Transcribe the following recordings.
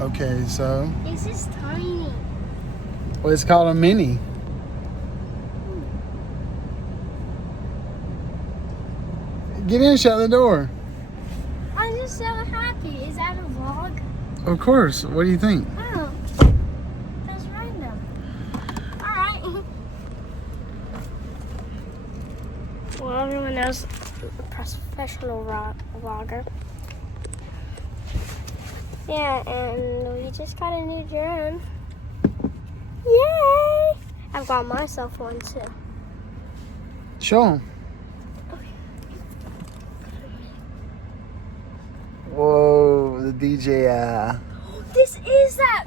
Okay, so. This is tiny. Well, it's called a Mini. Get in, shut the door. I'm just so happy. Is that a vlog? Of course. What do you think? Oh, that's random. Alright. Well, everyone knows a professional vlogger. Yeah, and we just got a new drone. Yay! I've got myself one too. Show 'em. Whoa, the DJI. This is that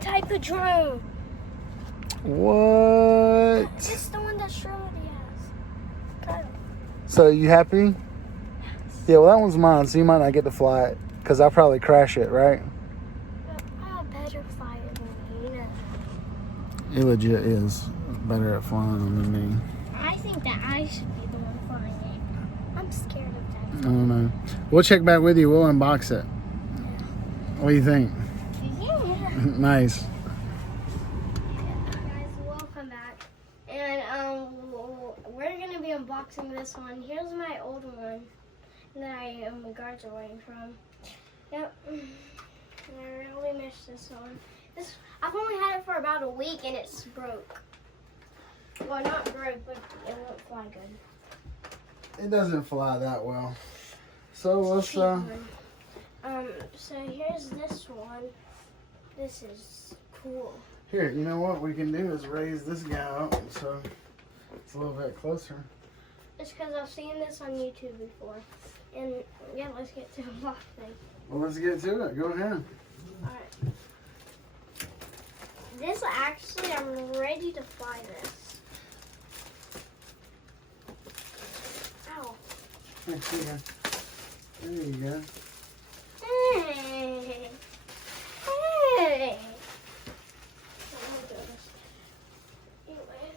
type of drone. What? It's the one that Shirley has. Got it. So you happy? Yeah, well that one's mine, so you might not get to fly it. Because I'll probably crash it, right? I better fly it than me, you know. It legit is better at flying than me. I think that I should be the one flying it. I'm scared of that. I don't know. We'll check back with you. We'll unbox it. What do you think? Yeah. Nice. Guys, welcome back. And we're gonna be unboxing this one. Here's my old one that I am graduating from. Yep. I really miss this one. I've only had it for about a week and it's broke. Well, not broke, but it won't fly good. It doesn't fly that well. So let's So here's this one. This is cool. here, you know what we can do is raise this guy up so it's a little bit closer. It's because I've seen this on YouTube before. And yeah, let's get to the box thing. Well, let's get to it. Go ahead. Alright. This actually, I'm ready to fly this. Ow. There you go. There you go. Hey. Hey. Oh my goodness. Anyway.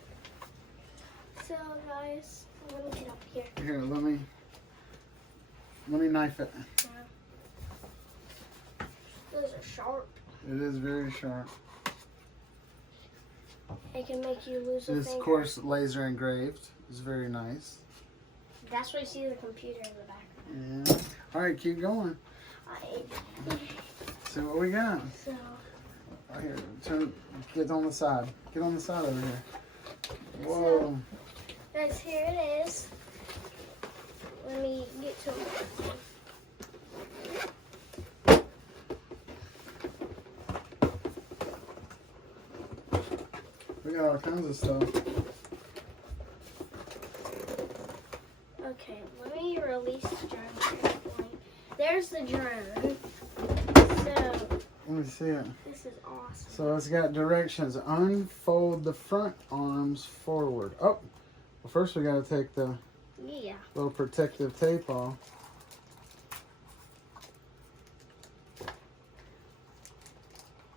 So guys, let me get up here. Here, let me knife it. Those are sharp. It is very sharp. It can make you lose a It's finger. of course laser engraved. It's very nice. That's why you see the computer in the back. Yeah. All right, keep going. See what we got. So. Right here, get on the side. Get on the side over here. Whoa. Guys, here it is. Let me get to it. We got all kinds of stuff. Okay, let me release the drone. There's the drone. So, Let me see it. this is awesome. So it's got directions. Unfold the front arms forward. Oh, well first we got to take the Yeah. little protective tape off.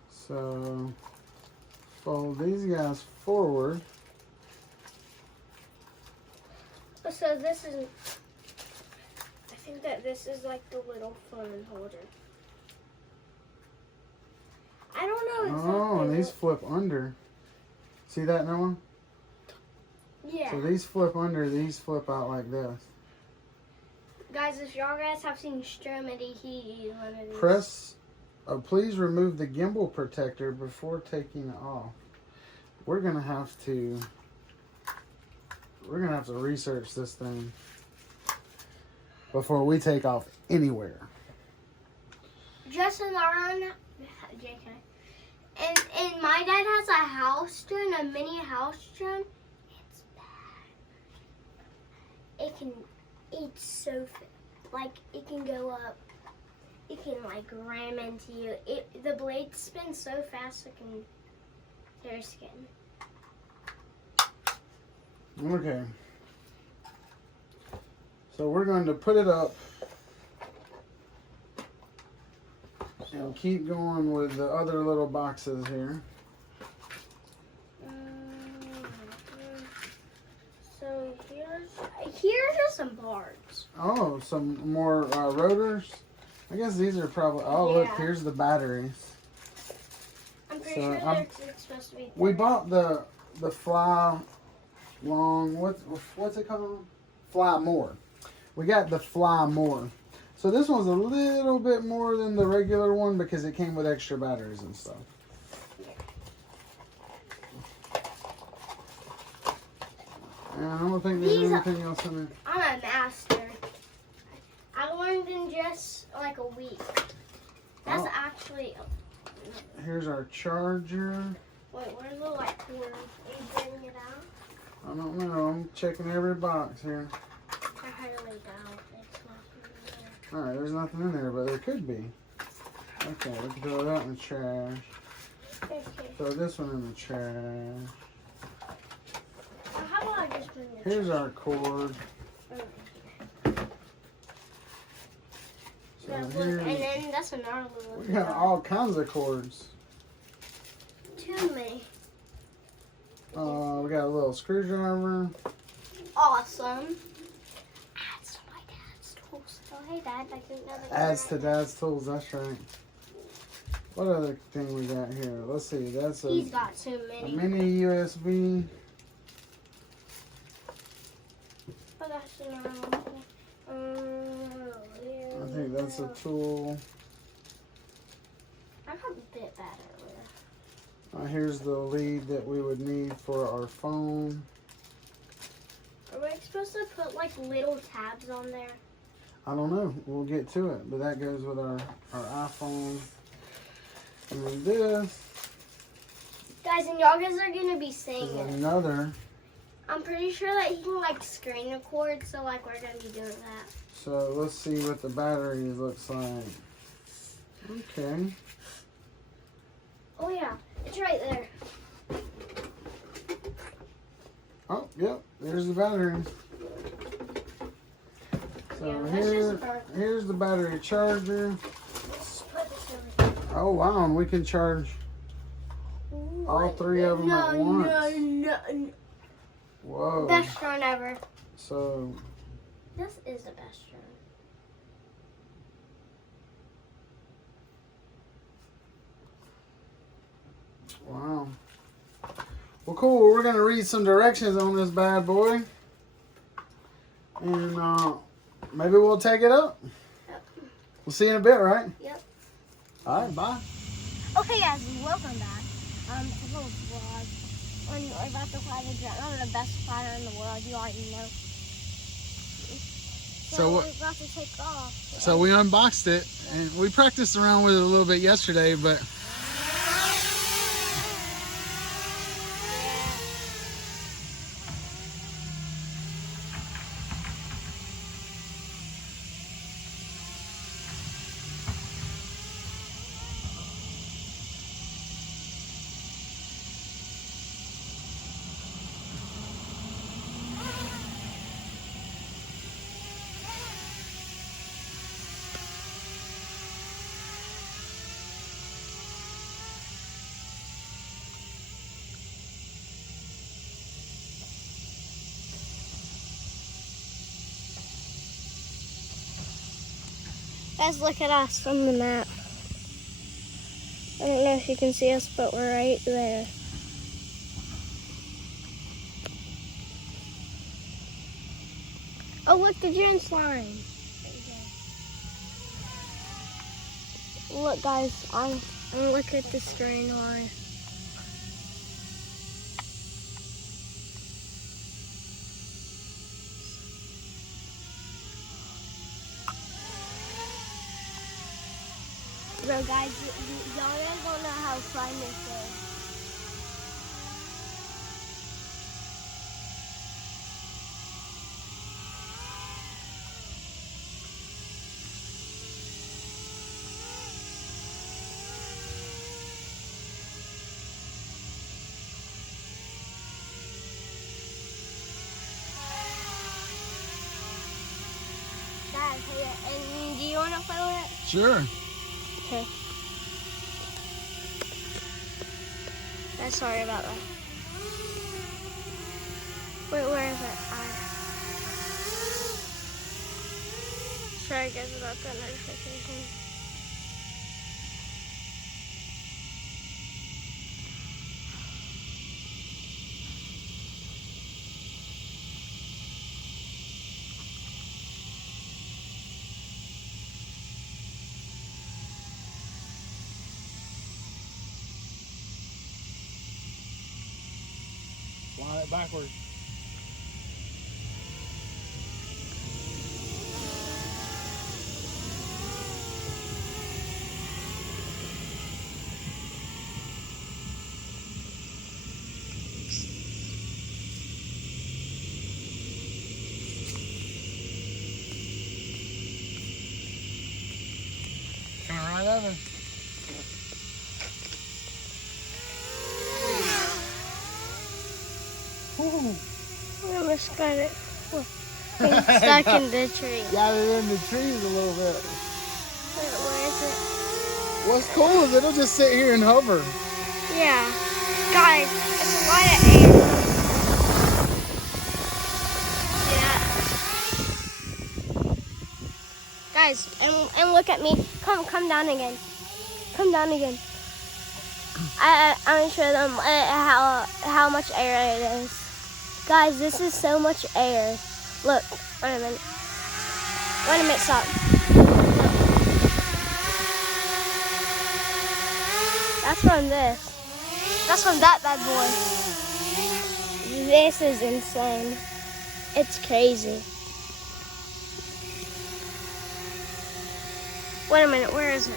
So fold these guys forward. So this is, I think that this is like the little phone holder. I don't know exactly. Oh, and these flip under. See that, Noah? Yeah. So these flip under, these flip out like this. Guys, if y'all guys have seen Stromedy, he used one of these. Press, please remove the gimbal protector before taking it off. We're gonna have to research this thing before we take off anywhere. Just in our own, JK. And my dad has a house drone, a mini house drone. It's bad. It's so, like, it can go up. It can, like, ram into you. The blade spins so fast it can tear your skin. Okay. So we're going to put it up and keep going with the other little boxes here. So here's just some parts. Oh, some more rotors. I guess these are probably, oh look, Yeah. here's the batteries. pretty So, sure they're supposed to be. We bought the Fly Long. What's it called? Fly More. We got the Fly More. So this one's a little bit more than the regular one because it came with extra batteries and stuff. And I don't think there's anything else in it. I'm a master. I learned in just like a week. That's actually. Here's our charger. Wait, where's the like cord? Are you bringing it out? I don't know. I'm checking every box here. I had to lay down. It's not in there. Alright, there's nothing in there, but there could be. Okay, let's throw that in the trash. Okay. Throw this one in the trash. How about I just bring it? Here's our cord. So And here, then that's another one. we got all kinds of cords. Too many. We got a little screwdriver. Awesome. Adds to my dad's tools. Oh, hey, Dad. I didn't know that. Adds to Dad's tools, that's right. What other thing we got here? Let's see, that's He's got too a many. mini USB. Oh, that's another one. I think that's a tool. I got a bit bad earlier. Here's the lead that we would need for our phone. Are we supposed to put like little tabs on there? I don't know. We'll get to it. But that goes with our iPhone. And then this Guys, and y'all guys are gonna be is saying it. another. I'm pretty sure that he can like screen record, so like we're gonna be doing that. So let's see what the battery looks like. Okay. Oh yeah, it's right there. Oh, yep. There's the battery. So Yeah, that's just here's the battery charger. Let's put this over here. Oh wow, and we can charge all three of them at once. No. Whoa. Best drone ever. So This is the best drone. wow. Well, cool. We're gonna read some directions on this bad boy, and maybe we'll take it up. Yep. We'll see you in a bit, right? Yep. All right. Bye. Okay, guys, welcome back. To the vlog. When we're about to fly the drone. I'm the best flyer in the world. You already know. So we're about to take off. So we unboxed it, and we practiced around with it a little bit yesterday, but Guys, look at us from the map. I don't know if you can see us, but we're right there. Oh, look, the giant line. Look, guys, I'm look at the screen line. Bro, guys, y'all don't know how fun this is. Dad, and do you want to play with it? sure. Okay. Sorry about that. Wait, where is it? Sorry guys about that notification. backwards. Coming right over. Ooh. I almost got it. Being stuck in the tree. Got it in the trees a little bit. Where is it? What's cool is it'll just sit here and hover. Yeah. Guys, it's a lot of air. Yeah. Guys, and look at me. Come down again. Come down again. I'm gonna show them how much air it is. Guys, this is so much air. Look, wait a minute. Stop. Look. That's from this. That's from that bad boy. This is insane. It's crazy. Wait a minute, where is it?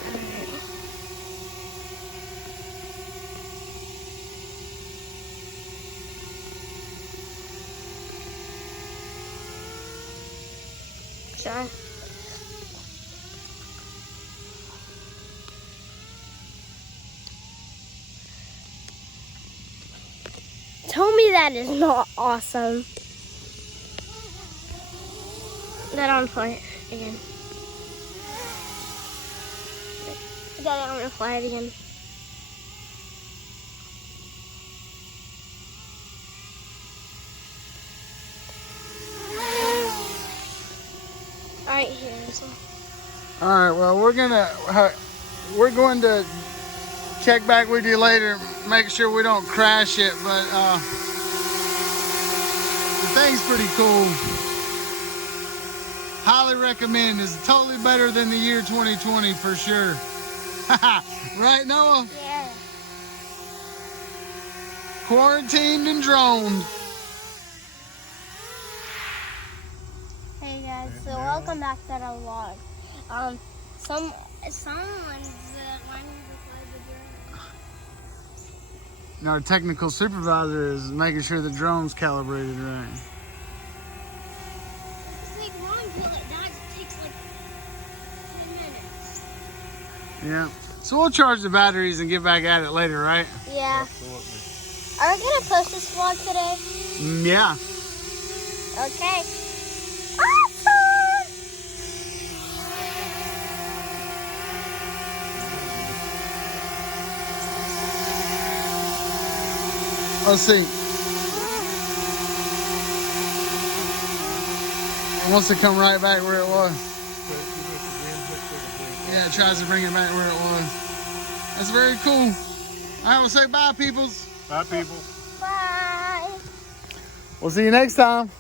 Sorry. Tell me that is not awesome. That on fly again. Daddy, I'm gonna fly it again. Alright, here's one. Alright, well we're going to check back with you later, make sure we don't crash it, but the thing's pretty cool. Highly recommend. It's totally better than the year 2020 for sure. Right, Noah? Yeah. Quarantined and droned. Hey guys, so welcome back to the vlog. Someone's learning to fly the drone. And our technical supervisor is making sure the drone's calibrated right. It's like long until it dies. It takes like 10 minutes. Yeah. So we'll charge the batteries and get back at it later, right? Yeah. Absolutely. Are we gonna post this vlog today? Yeah. Okay. Let's see. It wants to come right back where it was. Yeah, it tries to bring it back where it was. That's very cool. I want to say bye, peoples. Bye, people. Bye. We'll see you next time.